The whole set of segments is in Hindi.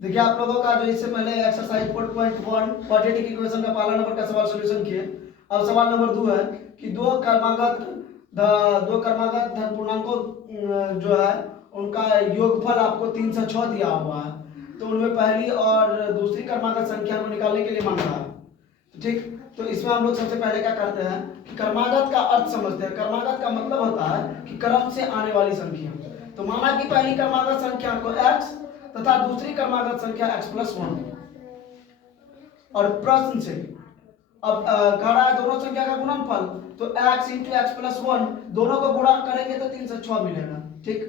देखिए आप लोगों का जो इससे पहले एक्सरसाइज 4.1 क्वाड्रेटिक इक्वेशन का पहला नंबर का सवाल सॉल्यूशन किए। अब सवाल नंबर 2 है कि दो क्रमागत धन पूर्णांकों जो है उनका योगफल आपको 3 से 6 दिया हुआ है, तो उनमें पहली और दूसरी क्रमागत संख्या को निकालने के लिए मांग रहा है। ठीक, तो इसमें हम लोग सबसे पहले क्या करते हैं कि क्रमागत का अर्थ समझते हैं। क्रमागत का मतलब होता है कि क्रम से आने वाली संख्या। तो माना कि पहली क्रमागत संख्या को x तथा दूसरी क्रमागत संख्या x+1 और प्रश्न से अब कह है दोनों संख्या का गुणनफल, तो x इंटू x+1 दोनों को गुणा करेंगे तो 3 से 6 मिलेगा। ठीक,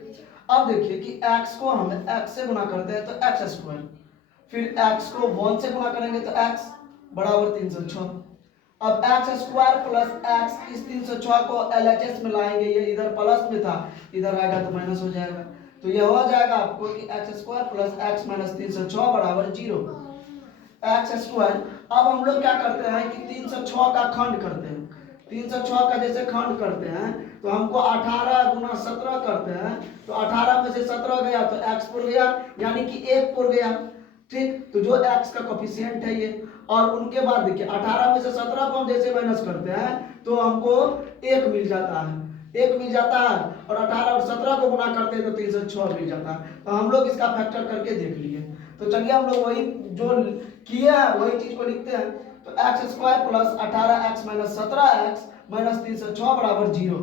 अब देखिए कि x को हम x से गुणा करते हैं तो x², फिर x को 1 से गुणा करेंगे तो x बराबर 3 से 6। अब x² प्लस x, इस 3 से 6 को LHS में लाएंगे, ये इधर प्लस में था, इधर आएगा तो माइनस हो जाएगा, तो ये हो जाएगा आपको कि x² प्लस x माइनस 3 से 6 बराबर 0। x², अब हम लोग क्या करते हैं कि 3 से 6 का खंड करते हैं। 3 से 6 का जैसे खंड करते हैं तो हमको 18 गुना 17 करते हैं, तो 18 में से 17 गया तो x पुर गया, यानी कि 1 पुर गया। ठीक, तो जो x का कोफिशिएंट है ये, और उनके बाद देखिए 18 में से 17 को हम जैसे माइनस करते हैं तो हमको 1 मिल जाता है, 1 मिल जाता है, और 18 और 17 को गुना करते हैं तो 3 से 6 मिल जाता है। तो हम लोग इसका फैक्टर करके देख लिए। तो चलिए हम लोग वही जो किए हैं वही चीज को लिखते हैं। तो x² plus 18x minus 17x minus 3 से 6 बराबर 0।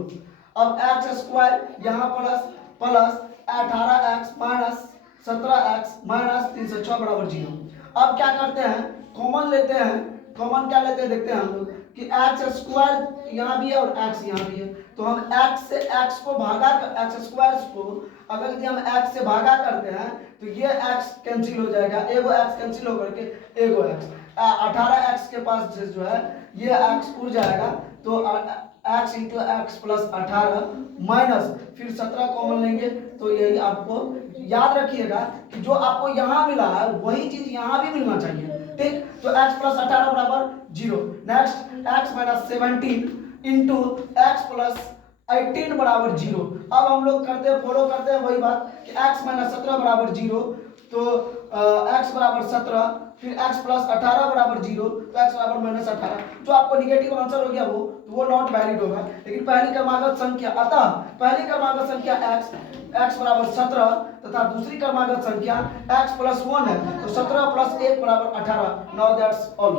अब x² यहाँ plus plus 18x minus 17x minus 3 से 6 बराबर 0। अब क्या करते हैं, कॉमन लेते हैं। कॉमन क्या लेते हैं देखते हैं हम लोग कि x² यहाँ भी है और x यहाँ भी है, तो हम x से x को भागा x² को अगर यदि हम x से भागा करते हैं तो ये x कैंसिल हो जाएगा, एगो x कैंसिल होकर के एगो x, 18x के पास से जो है ये x उड़ जाएगा, तो x into x plus 18 minus फिर 17 कॉमन लेंगे, तो यही आपको याद रखिएगा कि जो आपको यहाँ मिला है वही चीज यहाँ भी मिलना चाहिए। ठीक, तो x प्लस 18 बराबर 0। Next x minus 17 into x plus 18 बराबर 0। अब हम लोग करते हैं फॉलो करते हैं वही बात कि x माइनस 17 बराबर 0, तो x बराबर 17 फिर x प्लस 18 बराबर 0, तो x बराबर माइनस 18। जो आपको निगेटिव आंसर हो गया वो नॉट वैलिड होगा। लेकिन पहली क्रमागत संख्या, अतः पहली क्रमागत संख्या x बराबर 17 तथा दूसरी क्रमागत संख्या x+1 है, तो 17 + 1 बराबर 18। Now that's all.